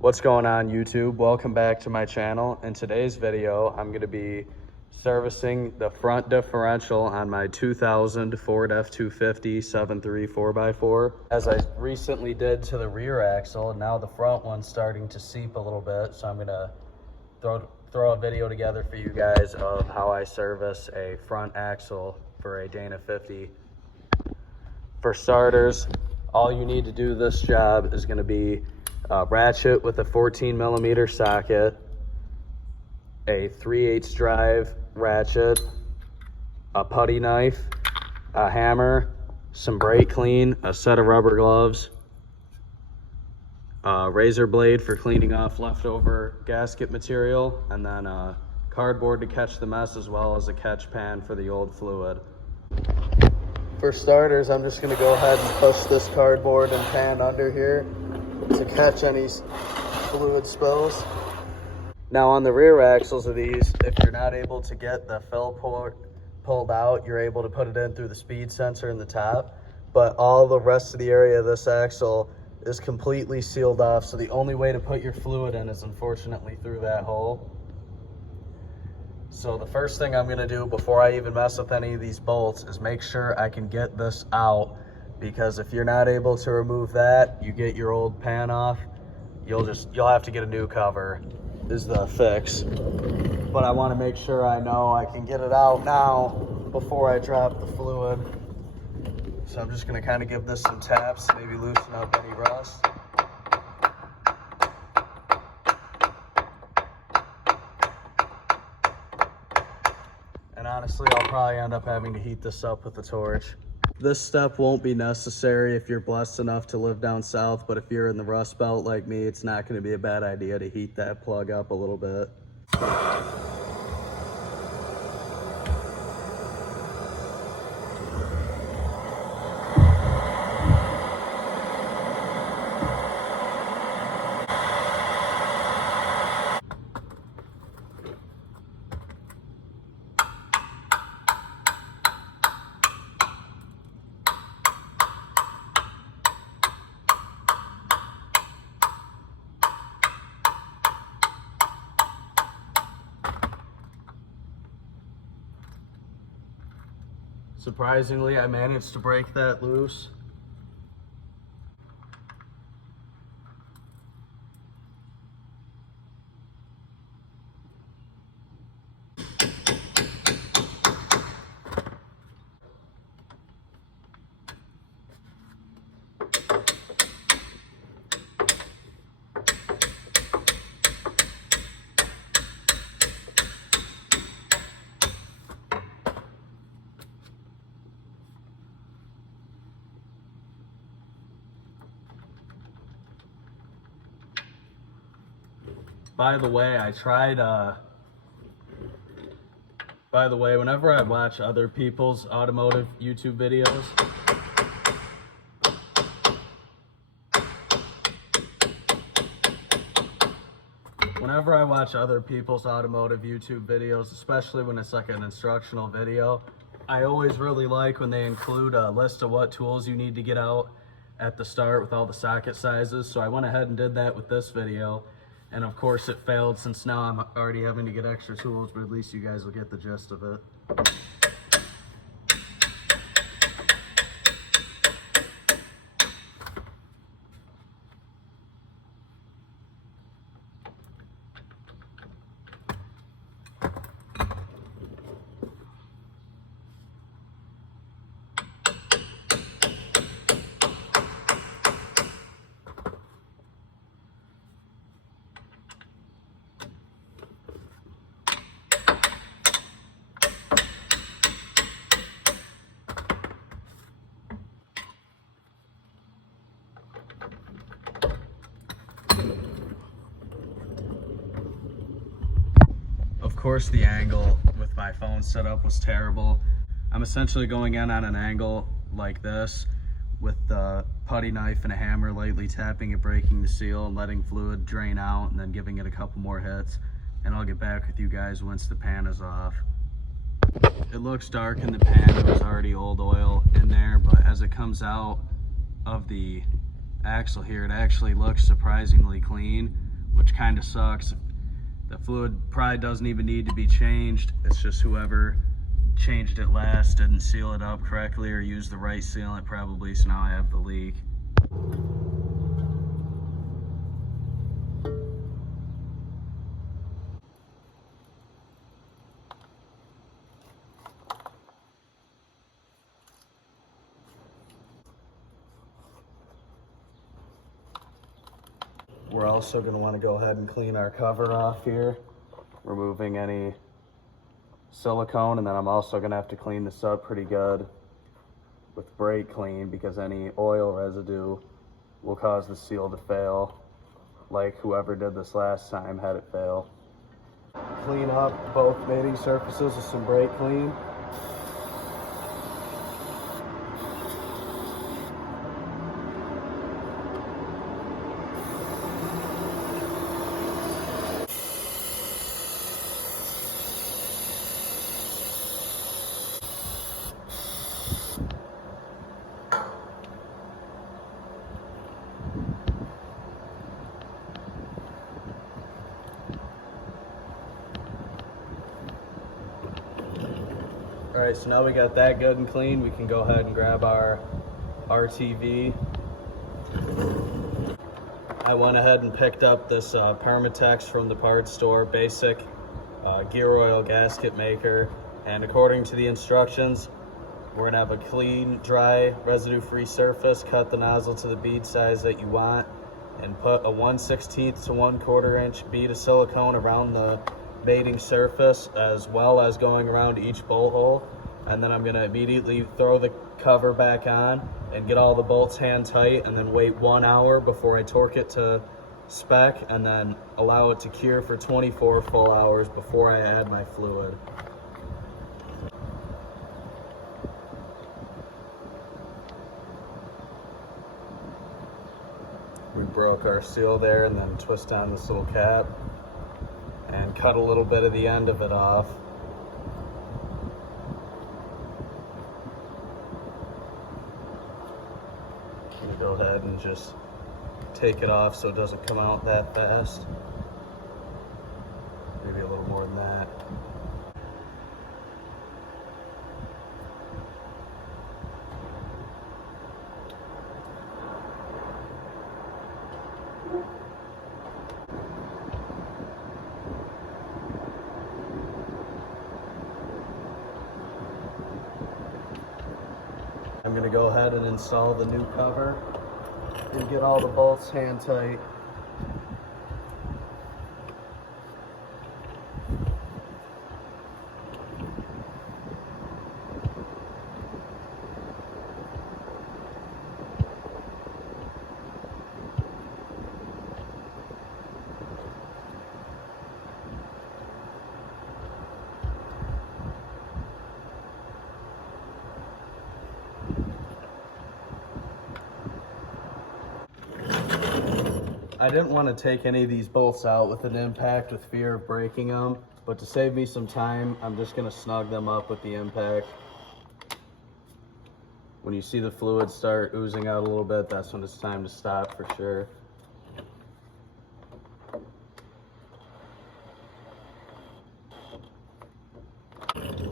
What's going on, YouTube? Welcome back to my channel. In today's video, I'm going to be servicing the front differential on my 2000 Ford F250 7.3 4x4. As I recently did to the rear axle, now the front one's starting to seep a little bit, so I'm going to throw a video together for you guys of how I service a front axle for a Dana 50. For starters, all you need to do this job is going to be a ratchet with a 14mm socket, a 3/8 drive ratchet, a putty knife, a hammer, some brake clean, a set of rubber gloves, a razor blade for cleaning off leftover gasket material, and then a cardboard to catch the mess, as well as a catch pan for the old fluid. For starters, I'm just going to go ahead and push this cardboard and pan under here to catch any fluid spills. Now on the rear axles of these, if you're not able to get the fill port pulled out, you're able to put it in through the speed sensor in the top, but all the rest of the area of this axle is completely sealed off, so the only way to put your fluid in is unfortunately through that hole. So the first thing I'm going to do before I even mess with any of these bolts is make sure I can get this out, because if you're not able to remove that, you get your old pan off, you'll have to get a new cover is the fix. But I want to make sure I know I can get it out now before I drop the fluid. So I'm just going to kind of give this some taps, maybe loosen up any rust. And honestly, I'll probably end up having to heat this up with a torch. This step won't be necessary if you're blessed enough to live down south, but if you're in the Rust Belt like me, it's not going to be a bad idea to heat that plug up a little bit. Surprisingly, I managed to break that loose. By the way, whenever I watch other people's automotive YouTube videos, especially when it's like an instructional video, I always really like when they include a list of what tools you need to get out at the start with all the socket sizes. So I went ahead and did that with this video. And of course it failed, since now I'm already having to get extra tools, but at least you guys will get the gist of it. Of course, the angle with my phone set up was terrible. I'm essentially going in on an angle like this with the putty knife and a hammer, lightly tapping it, breaking the seal, and letting fluid drain out, and then giving it a couple more hits. And I'll get back with you guys once the pan is off. It looks dark in the pan. There was already old oil in there, but as it comes out of the axle here, it actually looks surprisingly clean. which kind of sucks. The fluid probably doesn't even need to be changed. It's just whoever changed it last didn't seal it up correctly or used the right sealant probably, so now I have the leak. We're also going to want to go ahead and clean our cover off here, removing any silicone, and then I'm also going to have to clean this up pretty good with brake clean because any oil residue will cause the seal to fail, like whoever did this last time had it fail. Clean up both mating surfaces with some brake clean. All right, so now we got that good and clean, we can go ahead and grab our RTV. I went ahead and picked up this Permatex from the parts store, basic gear oil gasket maker. And according to the instructions, we're gonna have a clean, dry, residue-free surface, cut the nozzle to the bead size that you want, and put a 1/16 to 1/4 inch bead of silicone around the mating surface, as well as going around each bolt hole. And then I'm gonna immediately throw the cover back on and get all the bolts hand tight, and then wait 1 hour before I torque it to spec, and then allow it to cure for 24 full hours before I add my fluid. We broke our seal there, and then twist down this little cap and cut a little bit of the end of it off. I'm gonna go ahead and just take it off so it doesn't come out that fast. Maybe a little more than that. I'm gonna go ahead and install the new cover and get all the bolts hand tight. I didn't want to take any of these bolts out with an impact with fear of breaking them, but to save me some time, I'm just going to snug them up with the impact. When you see the fluid start oozing out a little bit, that's when it's time to stop for sure.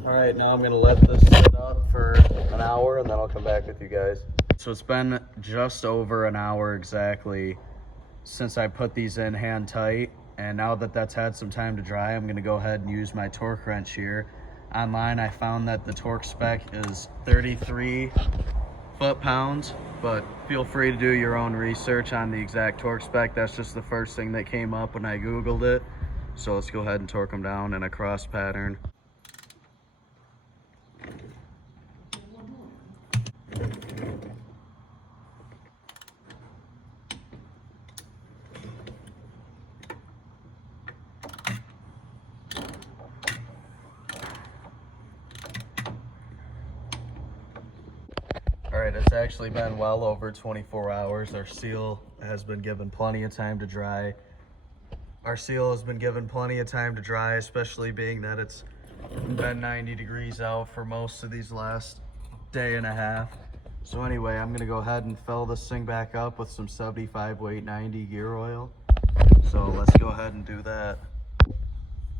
All right, now I'm going to let this sit up for an hour, and then I'll come back with you guys. So it's been just over an hour exactly since I put these in hand tight, and now that that's had some time to dry, I'm going to go ahead and use my torque wrench here. Online I found that the torque spec is 33 foot-pounds, but feel free to do your own research on the exact torque spec. That's just the first thing that came up when I googled it. So let's go ahead and torque them down in a cross pattern. All right, it's actually been well over 24 hours. Our seal has been given plenty of time to dry. Especially being that it's been 90 degrees out for most of these last day and a half. So anyway, I'm gonna go ahead and fill this thing back up with some 75 weight 90 gear oil. So So let's go ahead and do that.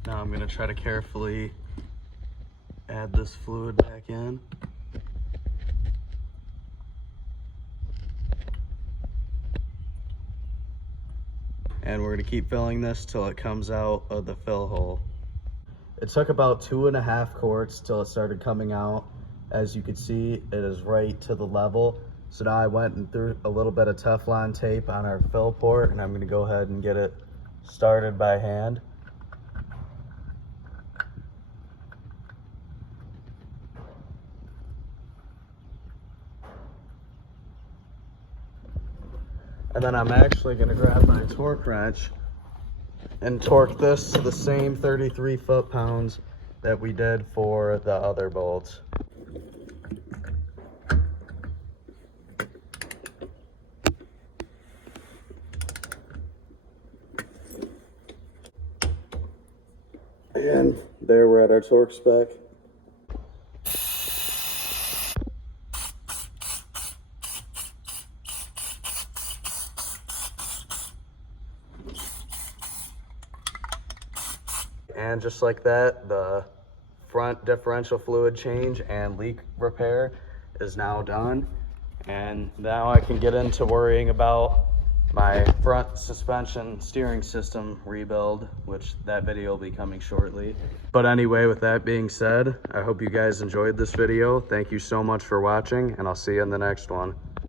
Now I'm gonna try to carefully add this fluid back in. And we're gonna keep filling this till it comes out of the fill hole. It took about 2.5 quarts till it started coming out. As you can see, it is right to the level. So now I went and threw a little bit of Teflon tape on our fill port, and I'm gonna go ahead and get it started by hand. And then I'm actually gonna grab my torque wrench and torque this to the same 33 foot-pounds that we did for the other bolts. And there we're at our torque spec. And just like that, the front differential fluid change and leak repair is now done. And now I can get into worrying about my front suspension steering system rebuild, which that video will be coming shortly. But anyway, with that being said, I hope you guys enjoyed this video. Thank you so much for watching, and I'll see you in the next one.